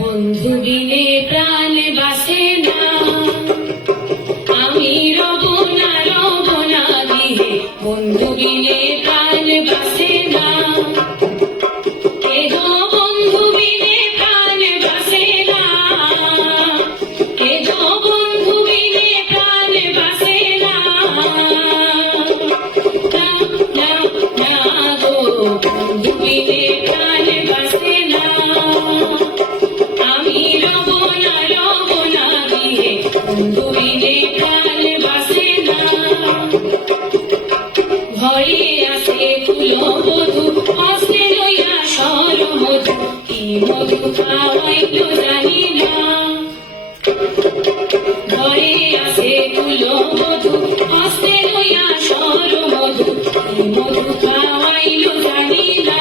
বন্ধু বিনে প্রাণ বাসে না, আমি রব না দিয়ে, বন্ধু বিনে প্রাণ বাসে না। এগো বন্ধু বিনে প্রাণ বাসে না, এগো বন্ধু বিনে প্রাণ বাসে না। গো বন্ধু বিনে প্রাণ বাসে না, আমি রব না দিয়ে, বন্ধু বিনে প্রাণ বাসে না। ঘরে আসে কুলবধূ, হস্তে লইয়া সরমধু, কি মধু খাওয়াইল জানি না। ঘরে আসে কুলবধূ, হস্তে লইয়া সরমধু, কি মধু খাওয়াইল জানি না।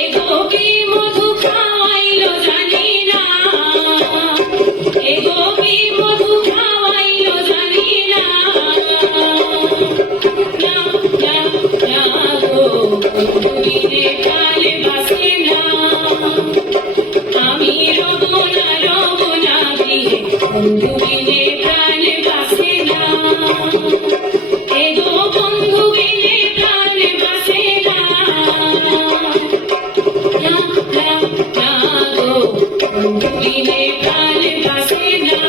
এগো কি মধু খাওয়াইল জানি না, এগো কি মধু খাওয়াইল জানি না। গো বন্ধু বিনে প্রাণ বাসে না, আমি রব না দিয়ে, বন্ধু বিনে প্রাণ বাসে না। এগো বন্ধু বিনে প্রাণ বাসে না। গো বন্ধু বিনে প্রাণ বাসে না।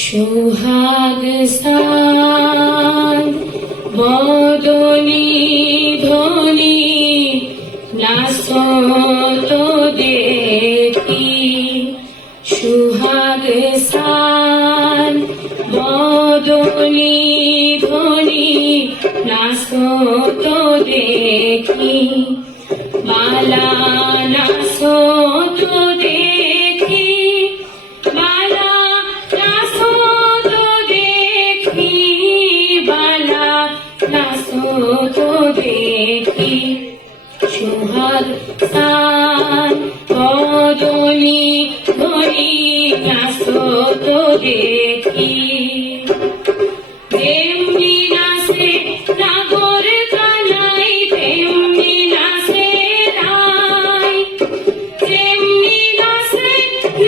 সোহাগ স্থান বদনী ধ্বনি, নাচত দেখি। সোহাগ স্থান বদনী ধ্বনি, নাচত দেখি। বালা নাচত দেখি, বালা নাচত দেখি, বালা নাচত দেখি। সোহাগ স্থান বদনী ধ্বনি, নাচত দেখি। তেমনি নাচে নাগর কানাই, তেমনি নাচে রাই, তেমনি নাচে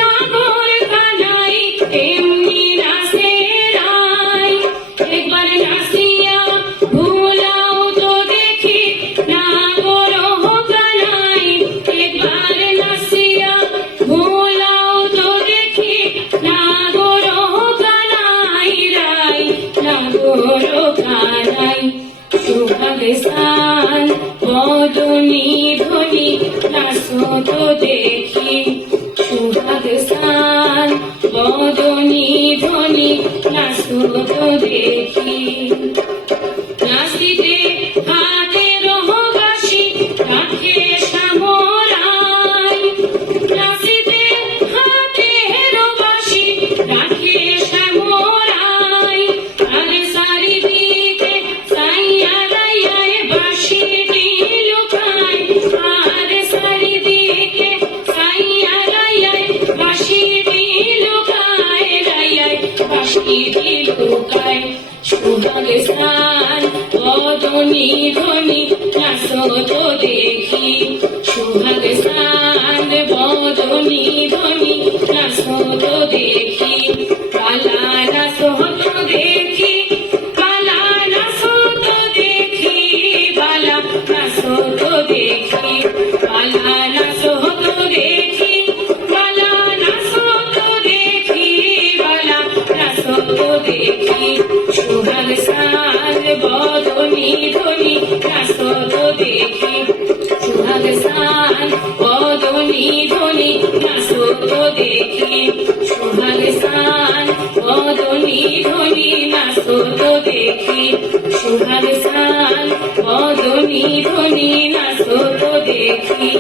নাগর কানাই, তেমনি নাচে রাই। একবার নাচিয়া ভুলাও তো দেখি, নাগর কানাই, একবার নাচিয়া ভুলাও তো দেখি, নাগর কানাই রাই, নাগর কানাই। সোহাগ স্থান বদনী ধ্বনি, নাচত দেখি। সোহাগ স্থান বদনী ধ্বনি, নাচত দেখি। নাচিতে হাতের বাঁশি রাখে সামরাই, নাচিতে হাতের বাঁশি রাখে সামরাই। আর চারিদিকে চাইয়া রাইয়ায় বাঁশিটি লুকায়, আর চারিদিকে চাইয়া রাইয়ায় বাঁশিটি লুকায়, রাইয়ায় বাঁশিটি লুকায়। সোহাগ স্থান বদনী ধ্বনি, নাচত দেখি। সোহাগ স্থান বদনী ধ্বনি, নাচত দেখি। বালা নাচত দেখি, বালা নাচত দেখি, বালা নাচত দেখি। বালা নাচত দেখি, বালা নাচত দেখি, বালা নাচত দেখি। সোহাগ স্থান বদনী ধ্বনি, নাচত দেখি। সোহাগ স্থান ধ্বনি নাচো তো দেখি সোহাগ স্থান বদনী ধ্বনি নাচো তো দেখি সোহাগ স্থান বদনী ধ্বনি নাচো তো দেখি